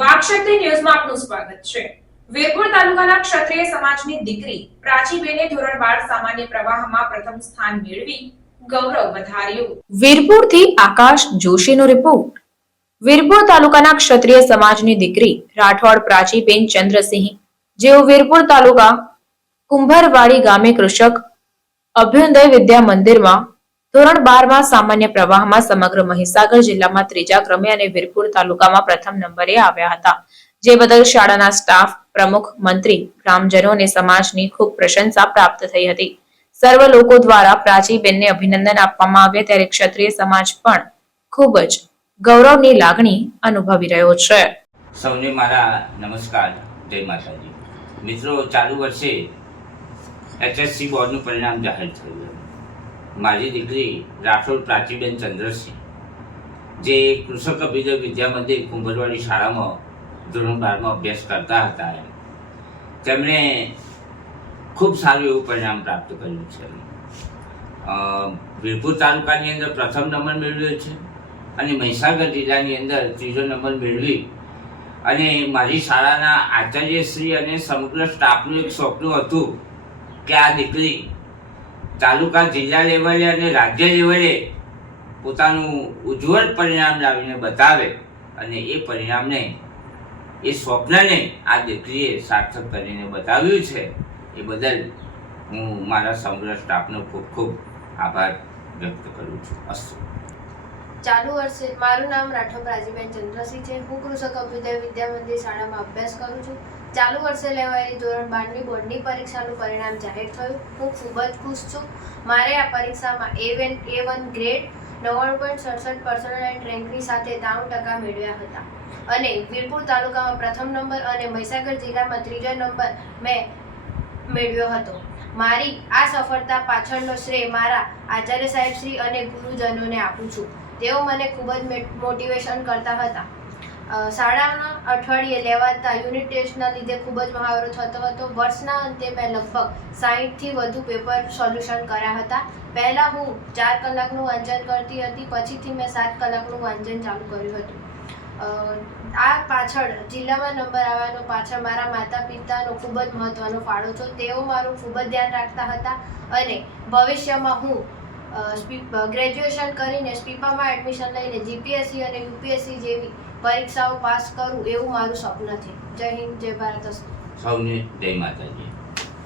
વાકશક્તિ ન્યૂઝમાં આપનું સ્વાગત છે। વીરપુર તાલુકાના ક્ષત્રિય સમાજની દીકરી પ્રાચીબેને ધોરણ 12 સામાન્ય પ્રવાહમાં પ્રથમ સ્થાન મેળવી ગૌરવ વધાર્યું। વીરપુરથી આકાશ જોશીનો રિપોર્ટ। વીરપુર તાલુકાના ક્ષત્રિય સમાજની દીકરી રાઠોડ પ્રાચીબેન ચંદ્રસિંહ, જેઓ વીરપુર તાલુકા કુંભરવાડી ગામે કૃષક અભ્યુદય વિદ્યા મંદિરમાં ધોરણ 12માં સામાન્ય પ્રવાહમાં સમગ્ર મહીસાગર જિલ્લામાં ત્રીજા ક્રમે અને વીરપુર તાલુકામાં પ્રથમ નંબરે આવ્યા હતા, જે બદલ શાળાના સ્ટાફ, પ્રમુખ, મંત્રી, ગ્રામજનો અને સમાજની ખૂબ પ્રશંસા પ્રાપ્ત થઈ હતી। સર્વ લોકો દ્વારા પ્રાચીબેનને અભિનંદન આપવામાં આવ્યા, ત્યારે ક્ષત્રિય સમાજ પણ ખૂબ જ ગૌરવની લાગણી અનુભવી રહ્યો છે। સૌને મારા નમસ્કાર, જય માતાજી। મિત્રો, ચાલુ વર્ષે એચએસસી બોર્ડનું પરિણામ જાહેર થયું। મારી દીકરી રાઠોડ પ્રાચીબેન ચંદ્રસિંહ, જે કૃષક અભ્યુદય વિદ્યા મંદિર કુંભરવાડી શાળામાં ધોરણ 12માં અભ્યાસ કરતા હતા, તેમણે ખૂબ સારું એવું પરિણામ પ્રાપ્ત કર્યું છે। વીરપુર તાલુકાની અંદર પ્રથમ નંબર મેળવ્યો છે અને મહીસાગર જિલ્લાની અંદર ત્રીજો નંબર મેળવી અને મારી શાળાના આચાર્યશ્રી અને સમગ્ર સ્ટાફનું એક સ્વપ્ન હતું કે આ દીકરી તાલુકા જિલ્લા લેવલે અને રાજ્ય લેવલે પોતાનું ઉજ્જવળ પરિણામ લાવીને બતાવે, અને એ પરિણામને, એ સ્વપ્નને આ દીકરીએ સાર્થક કરીને બતાવ્યું છે। એ બદલ હું મારા સમગ્ર સ્ટાફનો ખૂબ ખૂબ આભાર વ્યક્ત કરું છું। અસ્તુ। ચાલુ વર્ષે મારું નામ રાઠોડ પ્રાચીબેન ચંદ્રસિંહ છે। હું કૃષક અભ્યુદય વિદ્યા મંદિર શાળામાં અભ્યાસ કરું છું। ચાલુ વર્ષે લેવાયેલી ધોરણ 12ની બોર્ડની પરીક્ષાનું પરિણામ જાહેર થયું। હું ખૂબ જ ખુશ છું। મારે આ પરીક્ષામાં A1 ગ્રેડ 99.67% રેન્કની સાથે 93% મેળવ્યા હતા અને વીરપુર તાલુકામાં પ્રથમ નંબર અને મહીસાગર જિલ્લામાં ત્રીજો નંબર મેં મેળવ્યો હતો। મારી આ સફળતા પાછળનો શ્રેય મારા આચાર્ય સાહેબશ્રી અને ગુરુજનોને આપું છું। તેઓ મને ખૂબ જ મોટિવેશન કરતા હતા। શાળાના અઠવાડિયે લેવાતા યુનિટ ટેસ્ટના લીધે ખૂબ જ મહાવરો થતો હતો। વર્ષના અંતે મેં લગભગ 60થી વધુ પેપર સોલ્યુશન કર્યા હતા। પહેલાં હું 4 કલાકનું વાંચન કરતી હતી, પછીથી મેં 7 કલાકનું વાંચન ચાલુ કર્યું હતું। આ પાછળ જિલ્લામાં નંબર આવવાનો પાછળ મારા માતા પિતાનો ખૂબ જ મહત્ત્વનો ફાળો છે। તેઓ મારું ખૂબ જ ધ્યાન રાખતા હતા અને ભવિષ્યમાં હું ગ્રેજ્યુએશન કરીને સ્પીપામાં એડમિશન લઈને જીપીએસસી અને યુપીએસસી જેવી પરીક્ષાઓ પાસ કરું એવું મારું સ્વપ્ન છે। જય હિન્દ, જય ભારત। સૌને જય માતાજી।